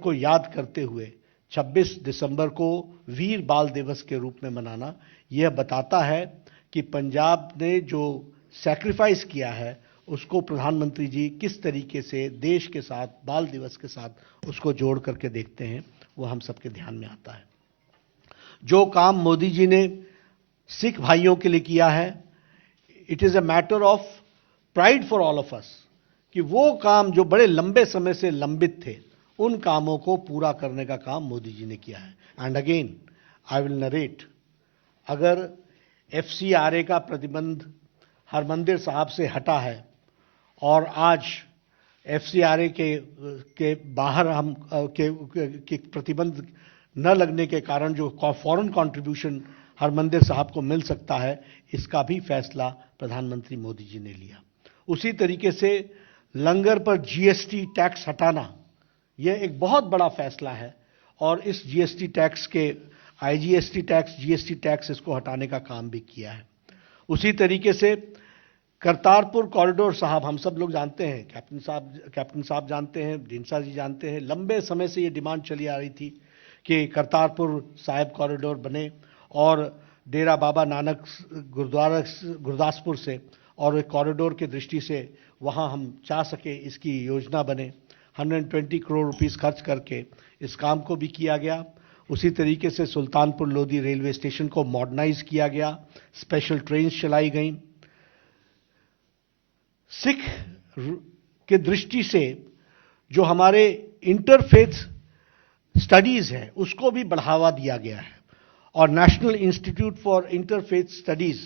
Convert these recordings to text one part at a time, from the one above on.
को याद करते हुए 26 दिसंबर को वीर बाल दिवस के रूप में मनाना यह बताता है कि पंजाब ने जो सैक्रिफाइस किया है उसको प्रधानमंत्री जी किस तरीके से देश के साथ, बाल दिवस के साथ उसको जोड़ करके देखते हैं, वो हम सबके ध्यान में आता है। जो काम मोदी जी ने सिख भाइयों के लिए किया है, it is a matter of pride for all of us कि वो काम जो बड़े लंबे समय से लंबित थे, उन कामों को पूरा करने का काम मोदी जी ने किया है। And again I will narrate, अगर FCRA का प्रतिबंध हरमंदिर साहब से हटा है और आज FCRA के बाहर हम के प्रतिबंध न लगने के कारण जो फॉरेन कंट्रीब्यूशन हरमंदिर साहब को मिल सकता है, इसका भी फैसला प्रधानमंत्री मोदी जी ने लिया। उसी तरीके से लंगर पर GST टैक्स हटाना, यह एक बहुत बड़ा फैसला है और इस GST टैक्स के IGST टैक्स, GST टैक्स, इसको हटाने का काम भी किया है। उसी तरीके से करतारपुर कॉरिडोर साहब, हम सब लोग जानते हैं, कैप्टन साहब जानते हैं, ढींडसा जी जानते हैं, लंबे समय से ये डिमांड चली आ रही थी कि करतारपुर साहिब कॉरिडोर बने और डेरा बाबा नानक गुरुद्वारा गुरदासपुर से और एक कॉरिडोर की दृष्टि से वहाँ हम चाह सके इसकी योजना बने। 120 करोड़ रुपीस खर्च करके इस काम को भी किया गया। उसी तरीके से सुल्तानपुर लोधी रेलवे स्टेशन को मॉडर्नाइज किया गया, स्पेशल ट्रेन चलाई गई। सिख के दृष्टि से जो हमारे इंटरफेथ स्टडीज़ है उसको भी बढ़ावा दिया गया है और national institute for interfaith studies,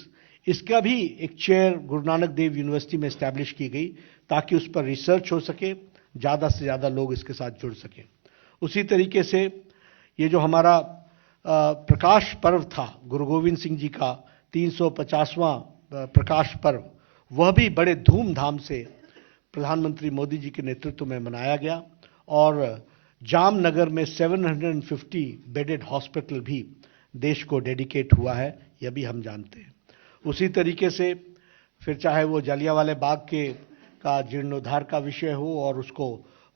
इसका भी एक चेयर गुरु नानक देव यूनिवर्सिटी में इस्टेब्लिश की गई ताकि उस पर रिसर्च हो सके, ज़्यादा से ज़्यादा लोग इसके साथ जुड़ सकें। उसी तरीके से ये जो हमारा प्रकाश पर्व था, गुरु गोविंद सिंह जी का 350वां प्रकाश पर्व, वह भी बड़े धूमधाम से प्रधानमंत्री मोदी जी के नेतृत्व में मनाया गया और जामनगर में 750 बेडेड हॉस्पिटल भी देश को डेडिकेट हुआ है, यह भी हम जानते हैं। उसी तरीके से फिर चाहे वो जलियांवाला बाग का जीर्णोद्धार का विषय हो और उसको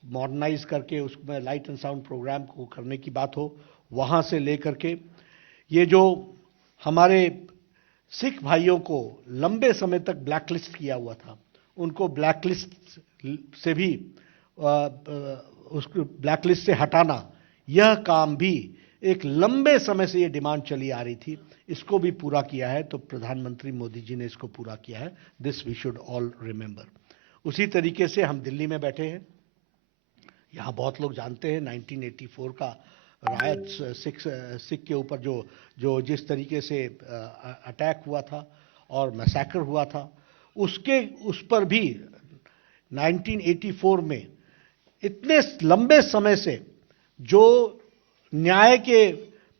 मॉडर्नाइज करके उसमें लाइट एंड साउंड प्रोग्राम को करने की बात हो, वहाँ से लेकर के ये जो हमारे सिख भाइयों को लंबे समय तक ब्लैकलिस्ट किया हुआ था, उनको ब्लैकलिस्ट से भी उसको ब्लैकलिस्ट से हटाना, यह काम भी एक लंबे समय से ये डिमांड चली आ रही थी, इसको भी पूरा किया है। तो प्रधानमंत्री मोदी जी ने इसको पूरा किया है। This we should all remember. उसी तरीके से हम दिल्ली में बैठे हैं, यहाँ बहुत लोग जानते हैं 1984 का रायट सिख के ऊपर जो जिस तरीके से अटैक हुआ था और मैसेकर हुआ था, उस पर भी 1984 में इतने लंबे समय से जो न्याय के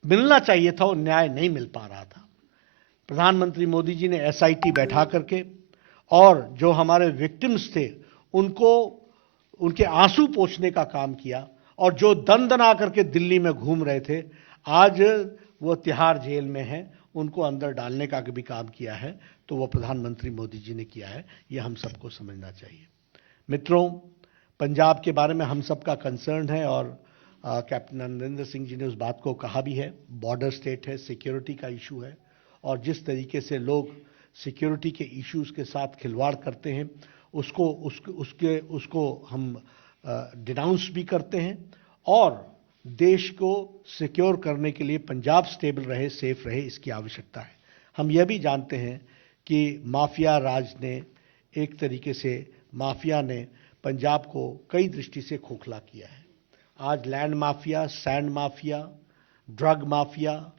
मिलना चाहिए था वो न्याय नहीं मिल पा रहा था। प्रधानमंत्री मोदी जी ने SIT बैठा करके और जो हमारे विक्टिम्स थे उनको उनके आंसू पोंछने का काम किया और जो दन करके दिल्ली में घूम रहे थे, आज वो तिहाड़ जेल में हैं, उनको अंदर डालने का भी काम किया है। तो वो प्रधानमंत्री मोदी जी ने किया है, ये हम सबको समझना चाहिए। मित्रों, पंजाब के बारे में हम सबका कंसर्न है और कैप्टन अमरिंदर सिंह जी ने उस बात को कहा भी है। बॉर्डर स्टेट है, सिक्योरिटी का इशू है और जिस तरीके से लोग सिक्योरिटी के इश्यूज के साथ खिलवाड़ करते हैं उसको हम डिनाउंस भी करते हैं और देश को सिक्योर करने के लिए पंजाब स्टेबल रहे, सेफ रहे, इसकी आवश्यकता है। हम यह भी जानते हैं कि माफिया राज ने एक तरीके से माफिया ने पंजाब को कई दृष्टि से खोखला किया है। आज land mafia, sand mafia, drug mafia,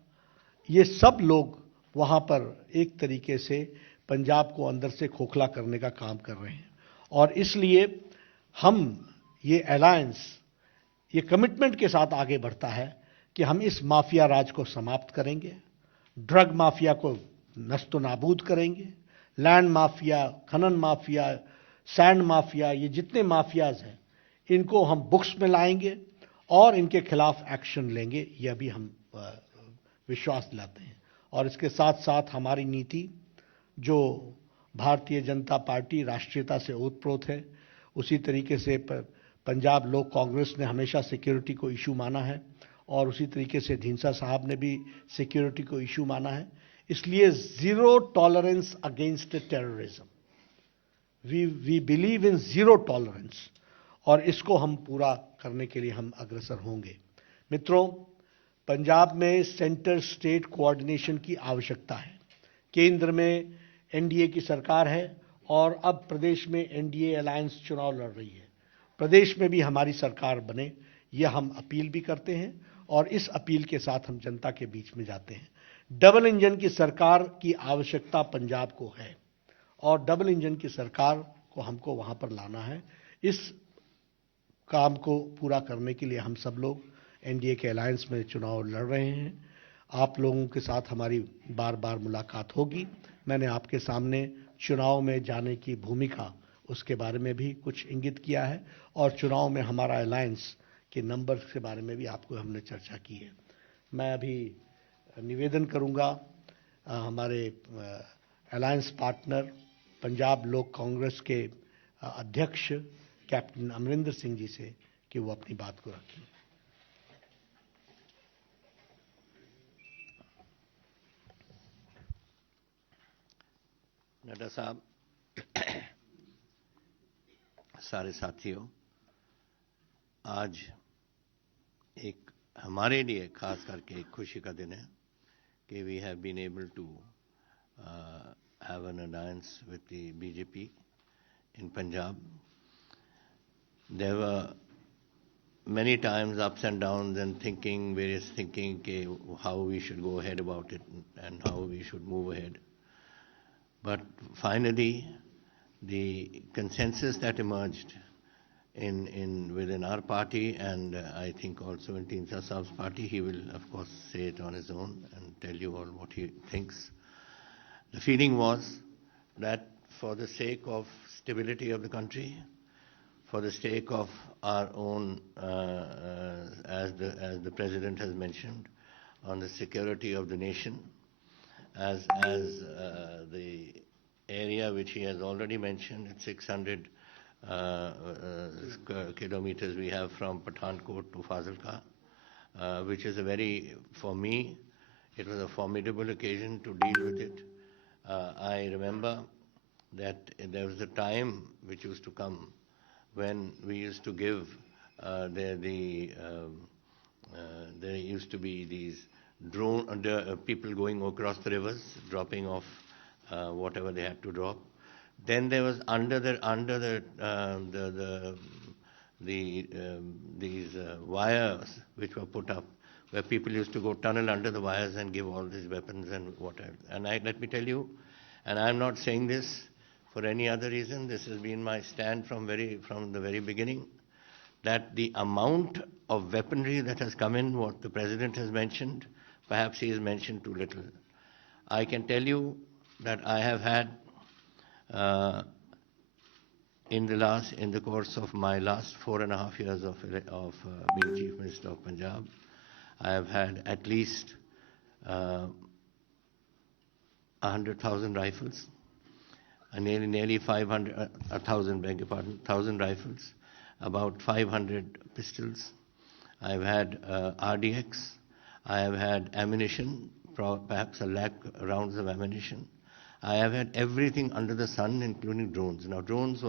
ये सब लोग वहाँ पर एक तरीके से पंजाब को अंदर से खोखला करने का काम कर रहे हैं और इसलिए हम ये अलायंस ये कमिटमेंट के साथ आगे बढ़ता है कि हम इस माफिया राज को समाप्त करेंगे, ड्रग माफिया को नस्तो नाबूद करेंगे, लैंड माफिया, खनन माफिया, सैंड माफिया, ये जितने माफियाज हैं इनको हम बुक्स में लाएंगे और इनके खिलाफ एक्शन लेंगे, यह भी हम विश्वास दिलाते हैं। और इसके साथ साथ हमारी नीति जो भारतीय जनता पार्टी राष्ट्रीयता से ओतप्रोत है, उसी तरीके से पंजाब लोक कांग्रेस ने हमेशा सिक्योरिटी को इशू माना है और उसी तरीके से ढींसा साहब ने भी सिक्योरिटी को इशू माना है। इसलिए zero tolerance against terrorism, we believe in zero tolerance, और इसको हम पूरा करने के लिए हम अग्रसर होंगे। मित्रों, पंजाब में सेंटर स्टेट कोऑर्डिनेशन की आवश्यकता है। केंद्र में एनडीए की सरकार है और अब प्रदेश में एनडीए अलायंस चुनाव लड़ रही है। प्रदेश में भी हमारी सरकार बने, यह हम अपील भी करते हैं और इस अपील के साथ हम जनता के बीच में जाते हैं। डबल इंजन की सरकार की आवश्यकता पंजाब को है और डबल इंजन की सरकार को हमको वहां पर लाना है। इस काम को पूरा करने के लिए हम सब लोग एनडीए के अलायंस में चुनाव लड़ रहे हैं। आप लोगों के साथ हमारी बार बार मुलाकात होगी। मैंने आपके सामने चुनाव में जाने की भूमिका, उसके बारे में भी कुछ इंगित किया है और चुनाव में हमारा अलायंस के नंबर के बारे में भी आपको हमने चर्चा की है। मैं अभी निवेदन करूंगा हमारे अलायंस पार्टनर पंजाब लोक कांग्रेस के अध्यक्ष कैप्टन अमरिंदर सिंह जी से कि वो अपनी बात को रखें। नड्डा साहब, सारे साथियों, आज एक हमारे लिए खास करके एक खुशी का दिन है कि we have been able to have an alliance with the BJP in Punjab. There were many times ups and downs and various thinking how we should go ahead about it and how we should move ahead. But finally, the consensus that emerged within our party, and I think also in Teen Saab's party, he will of course say it on his own and tell you all what he thinks. The feeling was that for the sake of stability of the country, for the sake of our own, as the President has mentioned, on the security of the nation, as the area which he has already mentioned, it's 600 kilometers we have from Pathankot to Fazilka, which is for me, it was a formidable occasion to deal with it. I remember that there was a time which used to come when we used to give, there used to be these drone people going across the rivers, dropping off whatever they had to drop. Then there was these wires which were put up, where people used to go tunnel under the wires and give all these weapons and whatever. And let me tell you, and I'm not saying this for any other reason, this has been my stand from the very beginning, that the amount of weaponry that has come in, what the President has mentioned, perhaps he has mentioned too little. I can tell you that I have had, in the course of my last 4.5 years of being Chief Minister of Punjab, I have had at least 100,000 rifles, nearly 1,000 rifles, about 500 pistols. I've had RDX. I have had ammunition, perhaps 1 lakh rounds of ammunition. I have had everything under the sun, including drones. Now, drones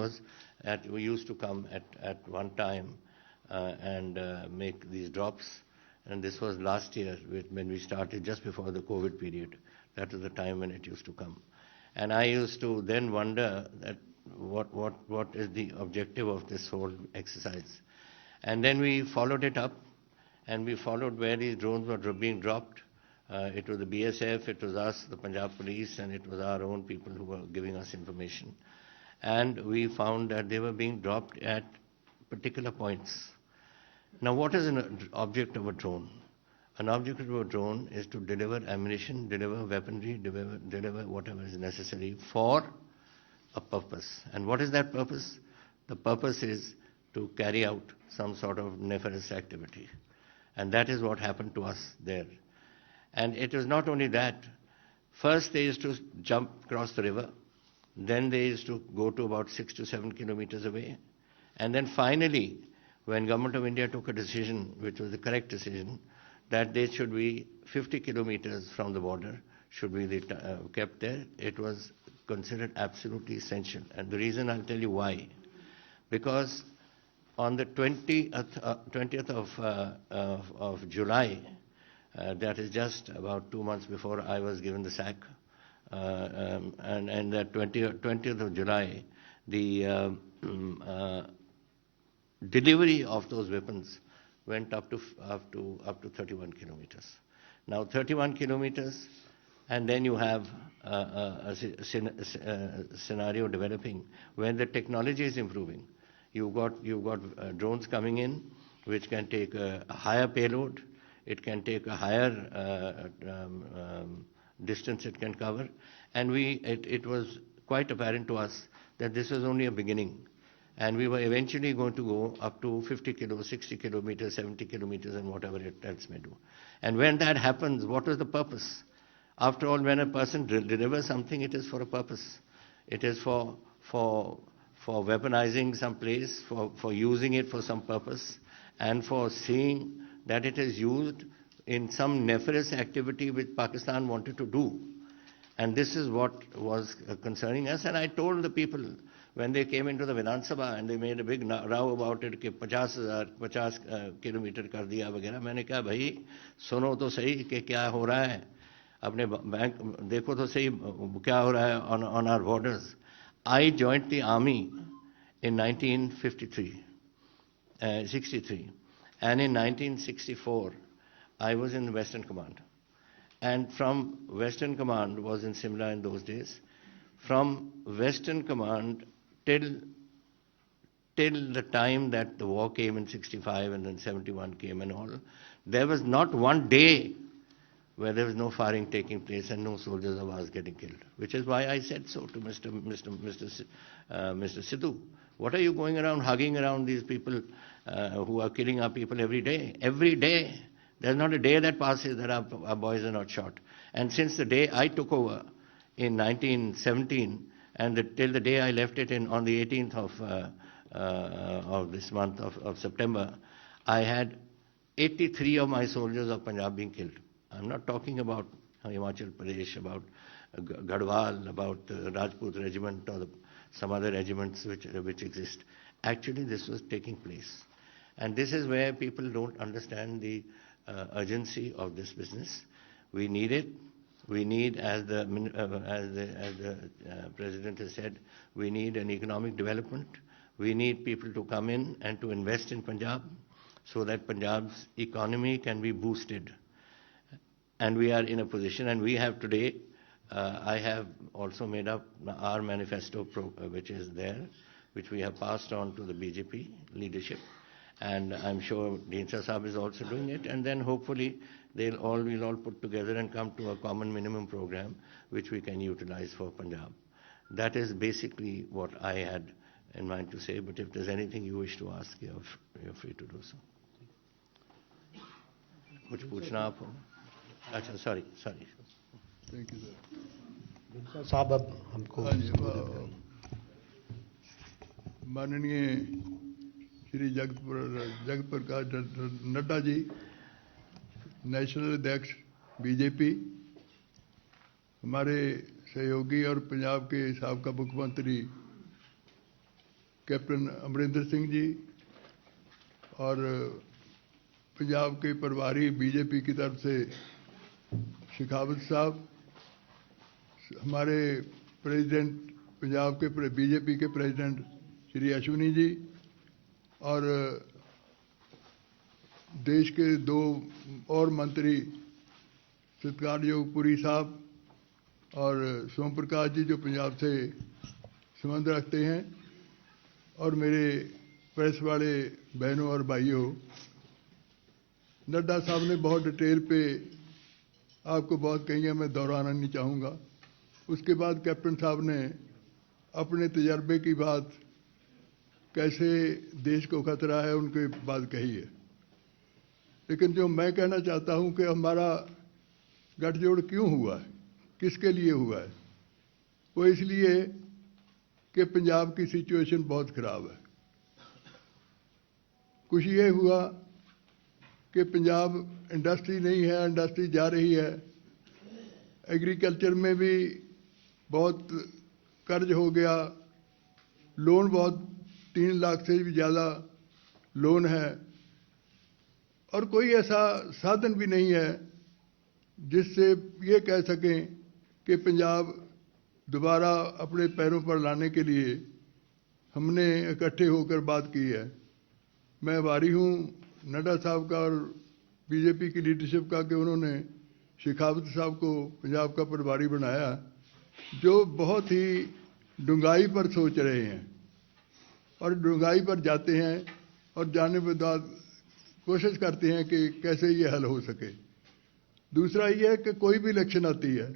we used to come at one time and make these drops. And this was last year when we started, just before the COVID period. That was the time when it used to come. And I used to then wonder that what is the objective of this whole exercise. And then we followed it up, and we followed where these drones were being dropped. It was the BSF, it was us, the Punjab Police, and it was our own people who were giving us information. And we found that they were being dropped at particular points. Now, what is an object of a drone? An object of a drone is to deliver ammunition, deliver weaponry, deliver whatever is necessary for a purpose. And what is that purpose? The purpose is to carry out some sort of nefarious activity. And that is what happened to us there. And it was not only that. First, they used to jump across the river. Then they used to go to about 6 to 7 kilometers away. And then finally, when Government of India took a decision, which was the correct decision, that they should be 50 kilometers from the border, should be kept there. It was considered absolutely essential. And the reason, I'll tell you why. Because on the 20th of July, that is just about 2 months before I was given the sack, and that 20th of July, the delivery of those weapons went up to 31 kilometers. Now 31 kilometers, and then you have a scenario developing where the technology is improving. You've got drones coming in, which can take a higher payload. It can take a higher distance it can cover, and it was quite apparent to us that this was only a beginning, and we were eventually going to go up to 50 kilometers, 60 kilometers, 70 kilometers, and whatever it else may do. And when that happens, what is the purpose? After all, when a person delivers something, it is for a purpose. It is for weaponizing some place, for using it for some purpose, and for seeing that it is used in some nefarious activity which Pakistan wanted to do. And this is what was concerning us. And I told the people when they came into the Vidhan Sabha and they made a big row about it, कि 50 kilometre कर दिया वगैरह, मैंने कहा भाई सुनो तो सही कि क्या हो रहा है, अपने बैंक देखो तो सही क्या हो रहा है on our borders. I joined the army in 1963, and in 1964 I was in the Western Command, and from Western Command was in Simla in those days. From Western Command till the time that the war came in 65 and then 71 came and all, there was not one day where there was no firing taking place and no soldiers of ours getting killed. Which is why I said so to Mr. Sidhu. What are you going around hugging around these people who are killing our people every day? Every day. There's not a day that passes that our boys are not shot. And since the day I took over in 1917 and till the day I left it on the 18th of this month of September, I had 83 of my soldiers of Punjab being killed. I'm not talking about Himachal Pradesh, about Garhwal, about Rajput regiment or some other regiments which exist. Actually, this was taking place. And this is where people don't understand the urgency of this business. We need it. We need, as the President has said, we need an economic development. We need people to come in and to invest in Punjab so that Punjab's economy can be boosted. And we are in a position, and we have today, I have also made up our manifesto, which is there, which we have passed on to the BJP leadership. And I'm sure Dhinsah Sahab is also doing it. And then hopefully we'll all put together and come to a common minimum program which we can utilize for Punjab. That is basically what I had in mind to say. But if there's anything you wish to ask, you're free to do so. कुछ पूछना आपको? अच्छा, sorry. Thank you, sir. Dhinsah साहब अब हमको माननीय Shri Jagat Prakash Nadda ji, national अध्यक्ष BJP, हमारे सहयोगी और पंजाब के साबका मुख्यमंत्री कैप्टन अमरिंदर सिंह जी और पंजाब के प्रभारी बीजेपी की तरफ से शेखावत साहब, हमारे प्रेसिडेंट पंजाब के बीजेपी के प्रेसिडेंट श्री अश्विनी जी और देश के दो और मंत्री सत्कारयोग पुरी साहब और सोम प्रकाश जी जो पंजाब से संबंध रखते हैं, और मेरे प्रेस वाले बहनों और भाइयों, नड्डा साहब ने बहुत डिटेल पे आपको बहुत कही है, मैं दोहराना नहीं चाहूँगा। उसके बाद कैप्टन साहब ने अपने तजर्बे की बात, कैसे देश को खतरा है, उनकी बात कही है। लेकिन जो मैं कहना चाहता हूं कि हमारा गठजोड़ क्यों हुआ है, किसके लिए हुआ है, वो इसलिए कि पंजाब की सिचुएशन बहुत ख़राब है। कुछ ये हुआ कि पंजाब इंडस्ट्री नहीं है, इंडस्ट्री जा रही है। एग्रीकल्चर में भी बहुत कर्ज हो गया, लोन बहुत 3 लाख से भी ज़्यादा लोन है, और कोई ऐसा साधन भी नहीं है जिससे ये कह सकें कि पंजाब दोबारा अपने पैरों पर लाने के लिए हमने इकट्ठे होकर बात की है। मैं आभारी हूँ नड्डा साहब का और बीजेपी की लीडरशिप का कि उन्होंने शेखावत साहब को पंजाब का प्रभारी बनाया, जो बहुत ही डूंगाई पर सोच रहे हैं और डूंगाई पर जाते हैं और जाने के बाद कोशिश करते हैं कि कैसे ये हल हो सके। दूसरा ये है कि कोई भी इलेक्शन आती है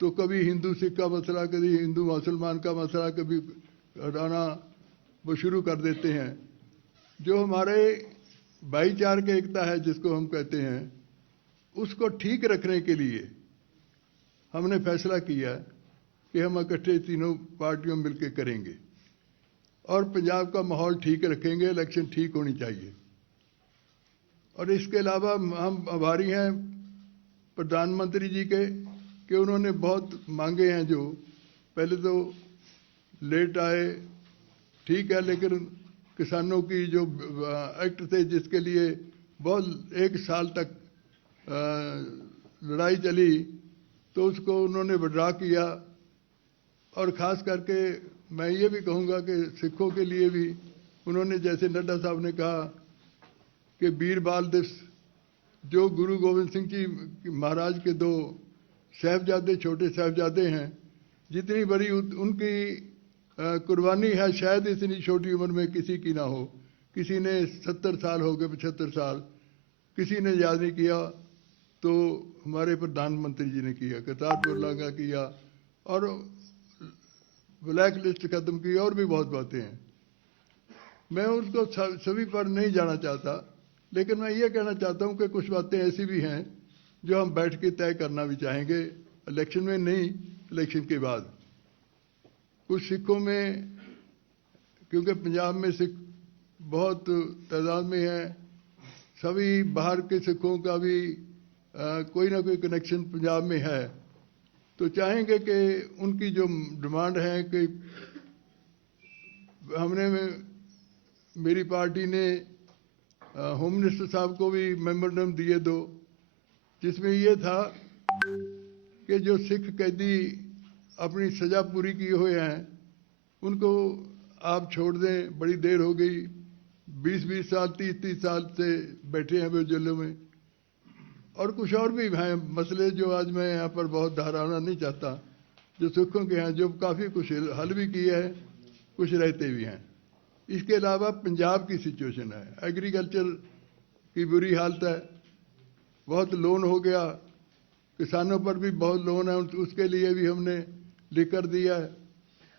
तो कभी हिंदू सिख का मसला, कभी हिंदू मुसलमान का मसला, कभी हटाना वो शुरू कर देते हैं। जो हमारे भाईचारे की एकता है जिसको हम कहते हैं, उसको ठीक रखने के लिए हमने फैसला किया कि हम इकट्ठे तीनों पार्टियों मिलकर करेंगे और पंजाब का माहौल ठीक रखेंगे, इलेक्शन ठीक होनी चाहिए। और इसके अलावा हम आभारी हैं प्रधानमंत्री जी के कि उन्होंने बहुत मांगे हैं, जो पहले तो लेट आए ठीक है, लेकिन किसानों की जो एक्ट थे जिसके लिए बहुत 1 साल तक लड़ाई चली, तो उसको उन्होंने विड्रा किया। और ख़ास करके मैं ये भी कहूँगा कि सिखों के लिए भी उन्होंने, जैसे नड्डा साहब ने कहा कि वीर बाल दिवस, जो गुरु गोविंद सिंह जी महाराज के 2 साहिबजादे, छोटे साहिबजादे हैं, जितनी बड़ी उनकी कुर्बानी है, शायद इतनी छोटी उम्र में किसी की ना हो। किसी ने 70 साल हो गए, 75 साल, किसी ने याद नहीं किया, तो हमारे प्रधानमंत्री जी ने किया, करतारपुर लांघा किया और ब्लैक लिस्ट खत्म की, और भी बहुत बातें हैं। मैं उसको सभी पर नहीं जाना चाहता, लेकिन मैं ये कहना चाहता हूँ कि कुछ बातें ऐसी भी हैं जो हम बैठ के तय करना भी चाहेंगे, इलेक्शन में नहीं, इलेक्शन के बाद। कुछ सिखों में, क्योंकि पंजाब में सिख बहुत तादाद में हैं, सभी बाहर के सिखों का भी कोई ना कोई कनेक्शन पंजाब में है, तो चाहेंगे कि उनकी जो डिमांड है कि हमने मेरी पार्टी ने होम मिनिस्टर साहब को भी मेमोरेंडम दिए 2, जिसमें ये था कि जो सिख कैदी अपनी सज़ा पूरी किए हुए हैं उनको आप छोड़ दें। बड़ी देर हो गई, 20-20 साल, 30-30 साल से बैठे हैं वो जेलों में। और कुछ और भी हैं मसले जो आज मैं यहाँ पर बहुत दोहराना नहीं चाहता, जो सिखों के हैं, जो काफ़ी कुछ हल भी किए हैं, कुछ रहते भी हैं। इसके अलावा पंजाब की सिचुएशन है, एग्रीकल्चर की बुरी हालत है, बहुत लोन हो गया, किसानों पर भी बहुत लोन है, उसके लिए भी हमने लिख कर दिया है।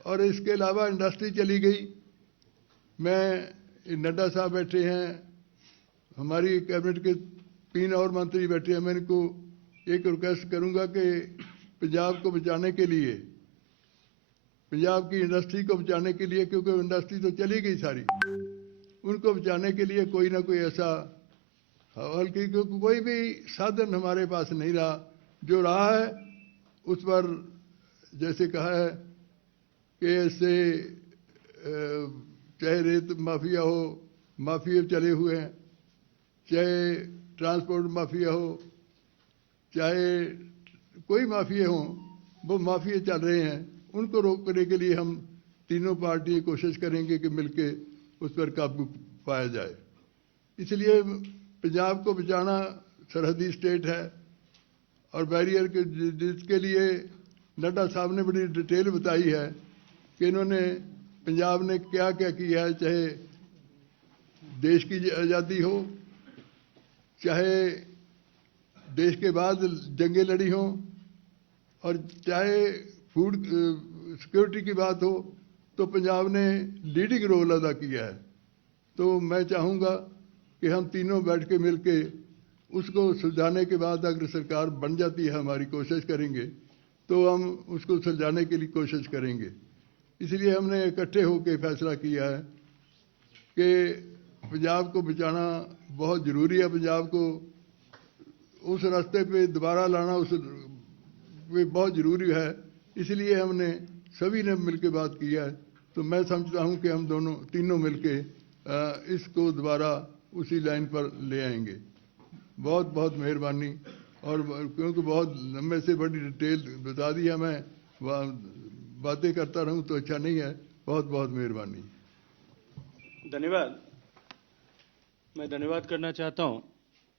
और इसके अलावा इंडस्ट्री चली गई। मैं नड्डा साहब बैठे हैं, हमारी कैबिनेट के 3 और मंत्री बैठे हैं, मैं इनको एक रिक्वेस्ट करूंगा कि पंजाब को बचाने के लिए, पंजाब की इंडस्ट्री को बचाने के लिए, क्योंकि इंडस्ट्री तो चली गई सारी, उनको बचाने के लिए कोई ना कोई ऐसा हल की, क्योंकि कोई भी साधन हमारे पास नहीं रहा। जो रहा है उस पर जैसे कहा है कि ऐसे चाहे रेत माफिया हो, माफिया चले हुए हैं, चाहे ट्रांसपोर्ट माफिया हो, चाहे कोई माफिया हो, वो माफिया चल रहे हैं। उनको रोकने के लिए हम तीनों पार्टी कोशिश करेंगे कि मिलके उस पर काबू पाया जाए। इसलिए पंजाब को बचाना, सरहदी स्टेट है और बैरियर के, जिसके लिए नड्डा साहब ने बड़ी डिटेल बताई है कि इन्होंने पंजाब ने क्या क्या किया है, चाहे देश की आज़ादी हो, चाहे देश के बाद जंगें लड़ी हों, और चाहे फूड सिक्योरिटी की बात हो, तो पंजाब ने लीडिंग रोल अदा किया है। तो मैं चाहूँगा कि हम तीनों बैठ के मिल के उसको सुलझाने के बाद, अगर सरकार बन जाती है, हमारी कोशिश करेंगे तो हम उसको सुलझाने के लिए कोशिश करेंगे। इसलिए हमने इकट्ठे होकर फैसला किया है कि पंजाब को बचाना बहुत ज़रूरी है। पंजाब को उस रास्ते पे दोबारा लाना उस वे बहुत ज़रूरी है। इसलिए हमने सभी ने मिलकर बात किया है। तो मैं समझता हूं कि हम दोनों तीनों मिलके इसको दोबारा उसी लाइन पर ले आएंगे। बहुत बहुत मेहरबानी। और क्योंकि बहुत लंबे से बड़ी डिटेल बता दिया, मैं बातें करता रहूं तो अच्छा नहीं है। बहुत बहुत मेहरबानी। धन्यवाद। मैं धन्यवाद करना चाहता हूं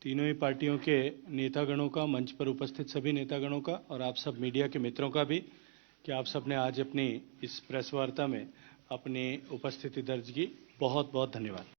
तीनों ही पार्टियों के नेतागणों का, मंच पर उपस्थित सभी नेतागणों का, और आप सब मीडिया के मित्रों का भी, कि आप सब ने आज अपनी इस प्रेस वार्ता में अपनी उपस्थिति दर्ज की। बहुत बहुत धन्यवाद।